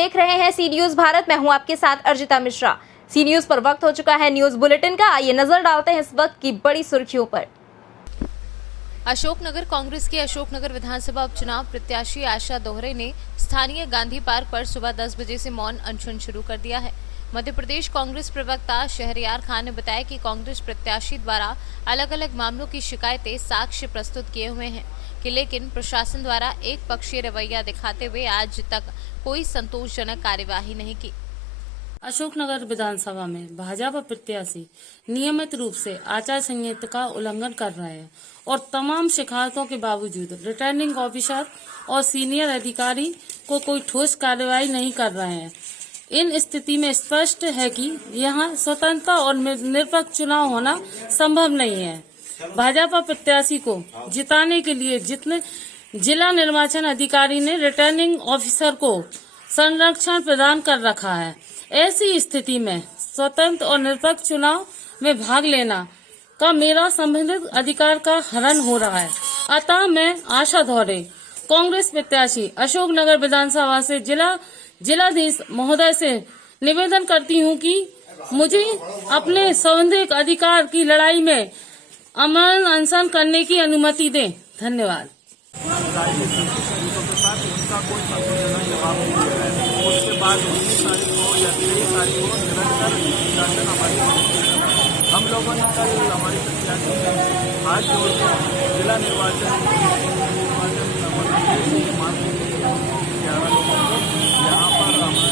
देख रहे हैं सी न्यूज भारत। मैं हूं आपके साथ अर्जिता मिश्रा। सी न्यूज पर वक्त हो चुका है न्यूज बुलेटिन का। आइए नजर डालते हैं इस वक्त की बड़ी सुर्खियों पर। अशोकनगर कांग्रेस के अशोकनगर विधानसभा उपचुनाव प्रत्याशी आशा दोहरे ने स्थानीय गांधी पार्क पर सुबह 10 बजे से मौन अनशन शुरू कर दिया है। मध्य प्रदेश कांग्रेस प्रवक्ता शहरयार खान ने बताया कि कांग्रेस प्रत्याशी द्वारा अलग अलग मामलों की शिकायतें साक्ष्य प्रस्तुत किए हुए हैं कि लेकिन प्रशासन द्वारा एक पक्षीय रवैया दिखाते हुए आज तक कोई संतोषजनक कार्यवाही नहीं की। अशोकनगर विधानसभा में भाजपा प्रत्याशी नियमित रूप से आचार संहिता का उल्लंघन कर रहे हैं और तमाम शिकायतों के बावजूद रिटर्निंग ऑफिसर और सीनियर अधिकारी को कोई ठोस कार्रवाई नहीं कर रहे हैं। इन स्थिति में स्पष्ट है कि यहां स्वतंत्र और निरपेक्ष चुनाव होना संभव नहीं है। भाजपा प्रत्याशी को जिताने के लिए जितने जिला निर्वाचन अधिकारी ने रिटर्निंग ऑफिसर को संरक्षण प्रदान कर रखा है। ऐसी स्थिति में स्वतंत्र और निरपेक्ष चुनाव में भाग लेना का मेरा संबंधित अधिकार का हनन हो रहा है। अतः मैं आशा दोहरे कांग्रेस प्रत्याशी अशोकनगर विधानसभा से जिलाधीश महोदय से निवेदन करती हूं कि मुझे अपने संवैधानिक अधिकार की लड़ाई में अमन अनशन करने की अनुमति दें। धन्यवाद। उसके बाद 19 तारीख को या 23 तारीख को निरंतर शासन हमारी हम लोगों ने कल हमारी प्रत्याशी ने हाथ जोड़कर जिला निर्वाचन मांग की 11 लोगों को यहाँ पर हमारे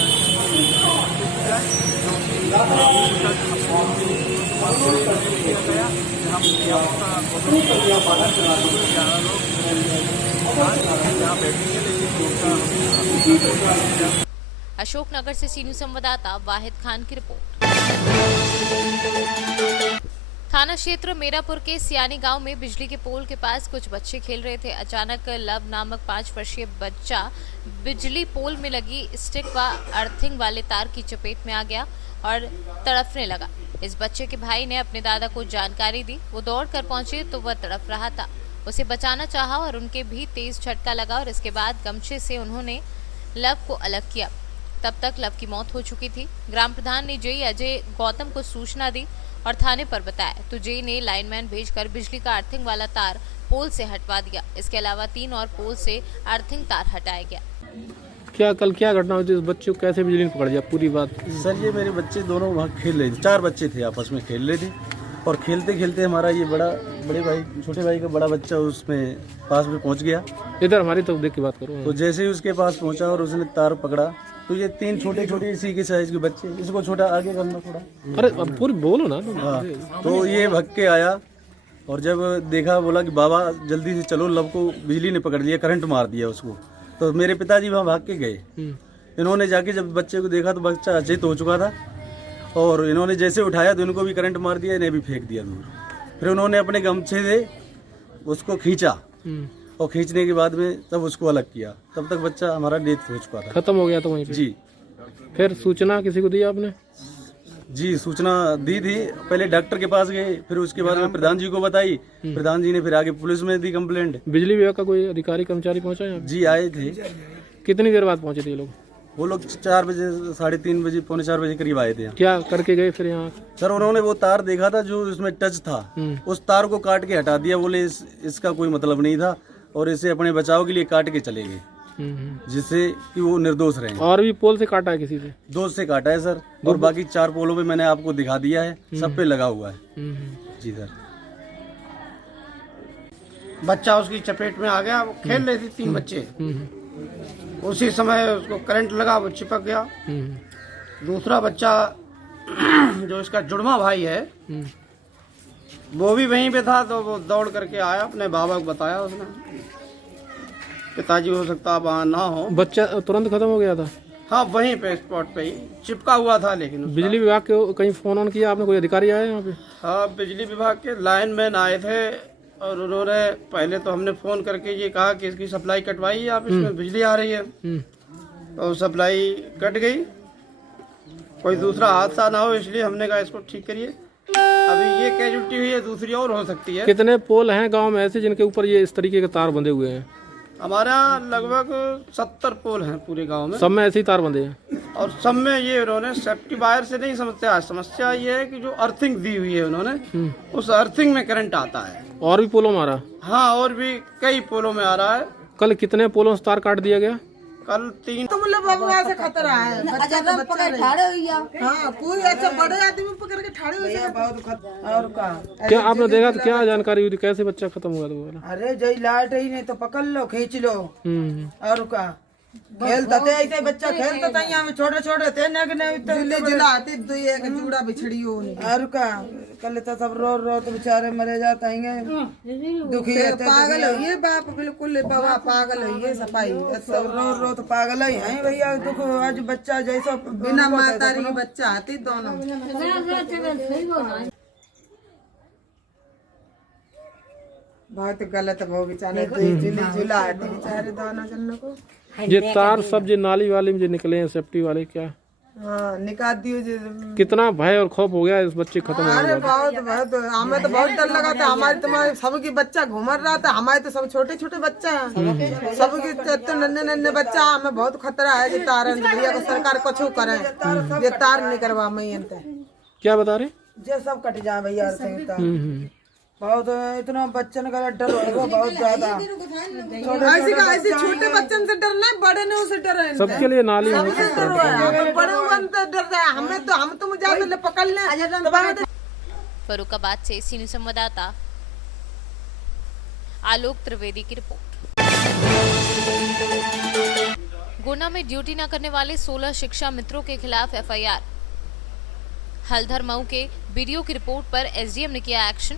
किया गया कि हम नियमों का पालन कराते हुए 11 लोग यहाँ बैठेंगे। लेकिन अशोकनगर से सी न्यूज संवाददाता वाहिद खान की रिपोर्ट। थाना क्षेत्र मेरापुर के सियानी गांव में बिजली के पोल के पास कुछ बच्चे खेल रहे थे। अचानक लव नामक 5 वर्षीय बच्चा बिजली पोल में लगी स्टिक व अर्थिंग वाले तार की चपेट में आ गया और तड़पने लगा। इस बच्चे के भाई ने अपने दादा को जानकारी दी। वो दौड़ कर पहुंचे तो वह तड़प रहा था। उसे बचाना चाहा और उनके भी तेज झटका लगा और इसके बाद गमछे से उन्होंने लव को अलग किया। तब तक लव की मौत हो चुकी थी। ग्राम प्रधान ने जेई अजय गौतम को सूचना दी और थाने पर बताया तो जेई ने लाइनमैन भेजकर बिजली का अर्थिंग वाला तार पोल से हटवा दिया। इसके अलावा 3 और पोल से अर्थिंग तार हटाया गया। कल क्या घटना हुई थी? उस बच्चे को कैसे बिजली ने पकड़ दिया? पूरी बात। सर, ये मेरे बच्चे दोनों वहाँ खेल रहे थे। 4 बच्चे थे, आपस में खेल रहे थे और खेलते खेलते हमारा ये बड़े भाई छोटे भाई का बड़ा बच्चा उसमें पास में पहुँच गया। इधर हमारी तरफ देख के बात करो। तो जैसे ही उसके पास पहुँचा और उसने तार पकड़ा तो ये 3 छोटे छोटे इसी के साइज के बच्चे, इसको छोटा आगे करना थोड़ा। अरे अब पूरी बोलो ना। हाँ, तो ये भग के आया और जब देखा बोला कि बाबा जल्दी से चलो, लव को बिजली ने पकड़ लिया, करंट मार दिया उसको। तो मेरे पिताजी वहाँ भाग के गए। इन्होंने जाके जब बच्चे को देखा तो बच्चा अचेत हो चुका था और इन्होंने जैसे उठाया तो इनको भी करंट मार दिया, इन्हें भी फेंक दिया दूर। फिर उन्होंने अपने गमछे से उसको खींचा और खींचने के बाद में तब उसको अलग किया। तब तक बच्चा हमारा डेथ हो चुका था, खत्म हो गया था वहीं पे। जी। फिर सूचना किसी को दी आपने? जी, सूचना दी थी। पहले डॉक्टर के पास गए, फिर उसके बाद में प्रधान जी को बताई। प्रधान जी ने फिर आगे पुलिस में दी कंप्लेंट। बिजली विभाग का कोई अधिकारी कर्मचारी पहुंचा यहाँ? जी, आए थे। कितनी देर बाद पहुंचे थे ये लोग? वो लोग 4 बजे 3:30 बजे पौने 4 बजे करीब आए थे। क्या करके गए फिर यहाँ? सर, उन्होंने वो तार देखा था जो उसमें टच था, उस तार को काट के हटा दिया। बोले इसका कोई मतलब नहीं था और इसे अपने बचाव के लिए काट के चले गए, जिससे कि वो निर्दोष रहे। और भी पोल से काटा है किसी से? 2 से काटा है सर, और बाकी 4 पोलों पे मैंने आपको दिखा दिया है, सब पे लगा हुआ है। जी सर। बच्चा उसकी चपेट में आ गया। वो खेल रहे थे 3 बच्चे। उसी समय उसको करंट लगा, वो चिपक गया। दूसरा बच्चा जो इसका जुड़वा भाई है वो भी वहीं पे था, तो वो दौड़ करके आया, अपने बाबा को बताया उसने। पिताजी हो सकता अब वहाँ ना हो। बच्चा तुरंत खत्म हो गया था? हाँ, वहीं पे स्पॉट पे ही चिपका हुआ था। लेकिन बिजली विभाग के कहीं फोन ऑन किया आपने? कोई अधिकारी आया यहाँ पे? हाँ, बिजली विभाग के लाइनमैन आए थे और उन्होंने पहले तो हमने फोन करके ये कहा कि इसकी सप्लाई कटवाई, आप इसमें बिजली आ रही है। तो सप्लाई कट गई, कोई दूसरा हादसा ना हो इसलिए हमने कहा इसको ठीक करिए। अभी ये कैजुअल्टी हुई है, दूसरी और हो सकती है। कितने पोल हैं गांव में ऐसे जिनके ऊपर ये इस तरीके के तार बंधे हुए हैं? हमारे यहाँ लगभग 70 पोल हैं पूरे गांव में, सब में ऐसे ही तार बंधे हैं। और सब में ये उन्होंने सेफ्टी वायर से नहीं समस्या ये है कि जो अर्थिंग दी हुई है उन्होंने, उस अर्थिंग में करंट आता है। और भी पोलों में आ रहा? हाँ, और भी कई पोलों में आ रहा है। कल कितने पोलों से तार काट दिया गया? कल 3। तो मतलब बबुआ से खतरा है, बच्चा तो बच्चा ठाड़े हुई। हाँ, कोई ऐसा बड़े आदमी पकड़ के ठाड़े हुई है, बहुत खतरा। और का क्या आपने देखा तो क्या जानकारी हुई, कैसे बच्चा खत्म हुआ? तो अरे जय लाइट ही नहीं तो पकड़ लो, खींच लो। और का खेलता थे ऐसे, बच्चा खेलता था यहाँ में, छोटे छोटे थे झुलाते एक जुड़ा बिछड़ी हो। और का कल तो सब रो रो तो बेचारे मरे जाते हैं, दुखी पागल है ये बाप, बिल्कुल बाबा पागल है ये सफाई, सब रो रो तो पागल ही है भैया। दुख आज बच्चा जैसा बिना मातारी के बच्चा आती दोनों। बहुत गलत वो बेचारे झूला बेचारे दोनों जन को। ये तार सब जो नाली वाले में जो निकले हैं सेफ्टी वाले, क्या हाँ निकाल दियो। कितना भय और खौफ हो गया इस बच्चे खत्म होने अरे के बाद? बहुत हमें तो बहुत डर लगा था। हमारे तुम्हारे सबकी बच्चा घूम रहा था, हमारे तो सब छोटे छोटे बच्चा है, सबकी तो नन्हे नन्हे बच्चा। हमें बहुत खतरा है ये तार, भैया को सरकार कुछ करे ये तार नहीं करवा मैं। क्या बता रहे? ये सब कट जाए भैया से। बहुत इतना बच्चन का डर होगा बहुत ज्यादा। ऐसे छोटे बच्चन से डर नहीं, बड़े ने उसे डर है। सबके लिए नाली है। बड़े से डर है हमें तो, हम तुम ज्यादा पकड़ ले। फरुखाबाद से सीनियर संवाददाता आलोक त्रिवेदी की रिपोर्ट। गुना में ड्यूटी न करने वाले 16 शिक्षा मित्रों के खिलाफ एफआईआर। हल्दर मऊ के बीडीओ की रिपोर्ट पर एसडीएम ने किया एक्शन।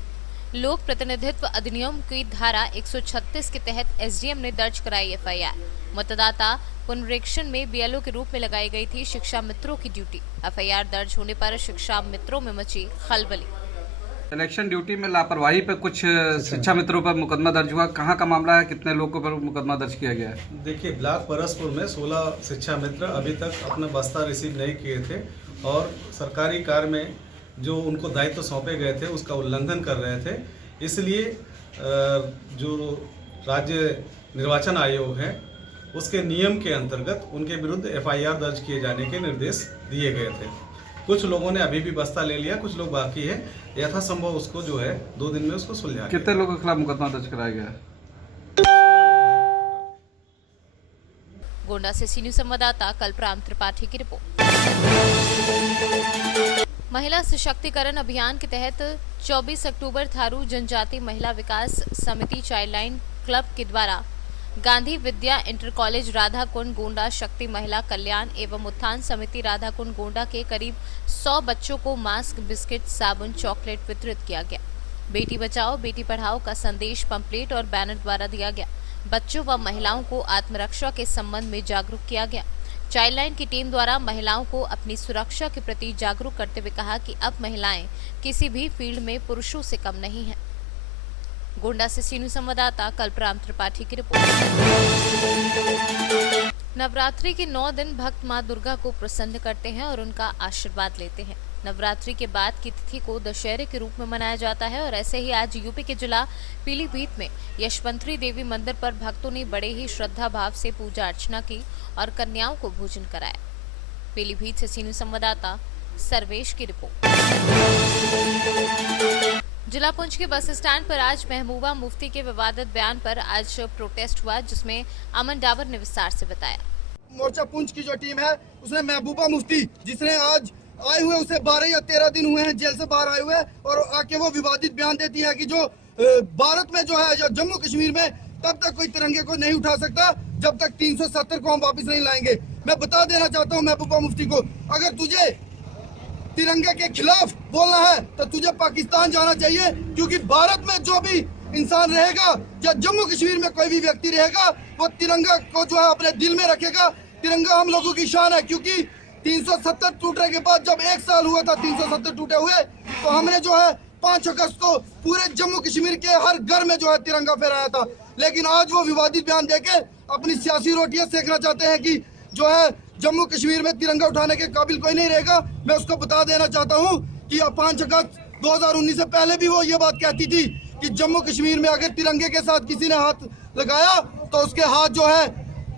लोक प्रतिनिधित्व अधिनियम की धारा 136 के तहत एसडीएम ने दर्ज कराई एफआईआर। मतदाता पुनरीक्षण में बीएलओ के रूप में लगाई गई थी शिक्षा मित्रों की ड्यूटी। एफआईआर दर्ज होने पर शिक्षा मित्रों में मची खलबली। इलेक्शन ड्यूटी में लापरवाही पर कुछ शिक्षा मित्रों पर मुकदमा दर्ज हुआ। कहाँ का मामला है, कितने लोगों पर मुकदमा दर्ज किया गया है? देखिए, ब्लॉक परसपुर में 16 शिक्षा मित्र अभी तक अपना बस्ता रिसीव नहीं किए थे और सरकारी कार्य में जो उनको दायित्व सौंपे गए थे उसका उल्लंघन कर रहे थे। इसलिए जो राज्य निर्वाचन आयोग है उसके नियम के अंतर्गत उनके विरुद्ध एफआईआर दर्ज किए जाने के निर्देश दिए गए थे। कुछ लोगों ने अभी भी बस्ता ले लिया, कुछ लोग बाकी है। यथासंभव उसको जो है 2 दिन में उसको सुलझा। कितने लोगों के खिलाफ मुकदमा दर्ज कराया गया है? गोंडा से सीनियर संवाददाता कल्पराम त्रिपाठी की रिपोर्ट। महिला सशक्तिकरण अभियान के तहत 24 अक्टूबर थारू जनजाति महिला विकास समिति चाइल्डलाइन क्लब के द्वारा गांधी विद्या इंटर कॉलेज राधा कुंड गोंडा शक्ति महिला कल्याण एवं उत्थान समिति राधा कुंड गोंडा के करीब 100 बच्चों को मास्क, बिस्किट, साबुन, चॉकलेट वितरित किया गया। बेटी बचाओ बेटी पढ़ाओ का संदेश पंपलेट और बैनर द्वारा दिया गया। बच्चों व महिलाओं को आत्मरक्षा के संबंध में जागरूक किया गया। चाइल्डलाइन की टीम द्वारा महिलाओं को अपनी सुरक्षा के प्रति जागरूक करते हुए कहा कि अब महिलाएं किसी भी फील्ड में पुरुषों से कम नहीं हैं। गोंडा से सीनियर संवाददाता कल्पराम त्रिपाठी की रिपोर्ट। नवरात्रि के 9 दिन भक्त मां दुर्गा को प्रसन्न करते हैं और उनका आशीर्वाद लेते हैं। नवरात्रि के बाद की तिथि को दशहरे के रूप में मनाया जाता है और ऐसे ही आज यूपी के जिला पीलीभीत में यशवंतरी देवी मंदिर पर भक्तों ने बड़े ही श्रद्धा भाव से पूजा अर्चना की और कन्याओं को भोजन कराया। पीलीभीत से सीनियर संवाददाता सर्वेश की रिपोर्ट। जिला पुंछ के बस स्टैंड पर आज महबूबा मुफ्ती के विवादित बयान पर आज प्रोटेस्ट हुआ, जिसमें अमन डावर ने विस्तार से बताया। मोर्चा पुंछ की जो टीम है उसने महबूबा मुफ्ती, जिसने आज आए हुए उसे 12 या 13 दिन हुए हैं जेल से बाहर आए हुए, और आके वो विवादित बयान देती है कि जो भारत में जो है जम्मू कश्मीर में तब तक कोई तिरंगे को नहीं उठा सकता जब तक 370 को हम वापस नहीं लाएंगे। मैं बता देना चाहता हूँ महबूबा मुफ्ती को, अगर तुझे तिरंगे के खिलाफ बोलना है तो तुझे पाकिस्तान जाना चाहिए, क्योंकि भारत में जो भी इंसान रहेगा या जम्मू कश्मीर में कोई भी व्यक्ति रहेगा वो तिरंगा को जो है अपने दिल में रखेगा। तिरंगा हम लोगों की शान है, क्योंकि 370 टूटने के बाद जब 1 साल हुआ था 370 टूटे हुए, तो हमने जो है 5 अगस्त को पूरे जम्मू कश्मीर के हर घर में जो है तिरंगा फहराया था। लेकिन आज वो विवादित बयान देके अपनी सियासी रोटियां सेकना चाहते हैं कि जो है जम्मू कश्मीर में तिरंगा उठाने के काबिल कोई नहीं रहेगा। मैं उसको बता देना चाहता हूं कि 5 अगस्त 2019 से पहले भी वो ये बात कहती थी कि जम्मू कश्मीर में अगर तिरंगे के साथ किसी ने हाथ लगाया तो उसके हाथ जो है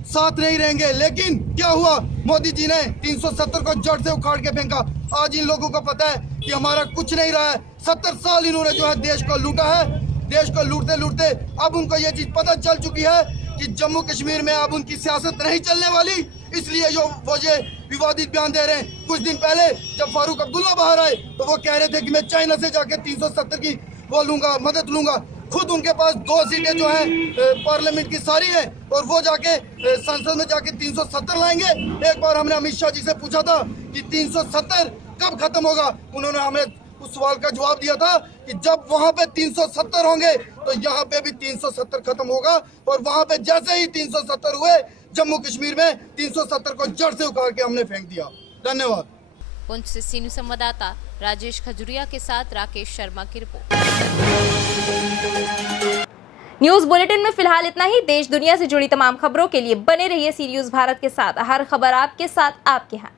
साथ नहीं रहेंगे। लेकिन क्या हुआ, मोदी जी ने 370 को जड़ से उखाड़ के फेंका। आज इन लोगों को पता है कि हमारा कुछ नहीं रहा है। 70 साल इन्होंने जो है देश को लूटा है। देश को लूटते लूटते अब उनको ये चीज पता चल चुकी है कि जम्मू कश्मीर में अब उनकी सियासत नहीं चलने वाली, इसलिए जो वो ये विवादित बयान दे रहे हैं। कुछ दिन पहले जब फारूक अब्दुल्ला बाहर आए तो वो कह रहे थे कि मैं चाइना से जाके 370 की वो लूंगा, मदद लूंगा। खुद उनके पास 2 सीटें जो है पार्लियामेंट की सारी है और वो जाके संसद में जाके 370 लाएंगे। एक बार हमने अमित शाह जी से पूछा था कि 370 कब खत्म होगा, उन्होंने हमें उस सवाल का जवाब दिया था कि जब वहां पे 370 होंगे तो यहाँ पे भी 370 खत्म होगा। और वहां पे जैसे ही 370 हुए, जम्मू कश्मीर में 370 को जड़ से उखाड़ के हमने फेंक दिया। धन्यवाद। पुंछ से सीनियर संवाददाता राजेश खजुरिया के साथ राकेश शर्मा की रिपोर्ट। न्यूज बुलेटिन में फिलहाल इतना ही। देश दुनिया से जुड़ी तमाम खबरों के लिए बने रहिए सी न्यूज भारत के साथ। हर खबर आपके साथ, आपके हाथ।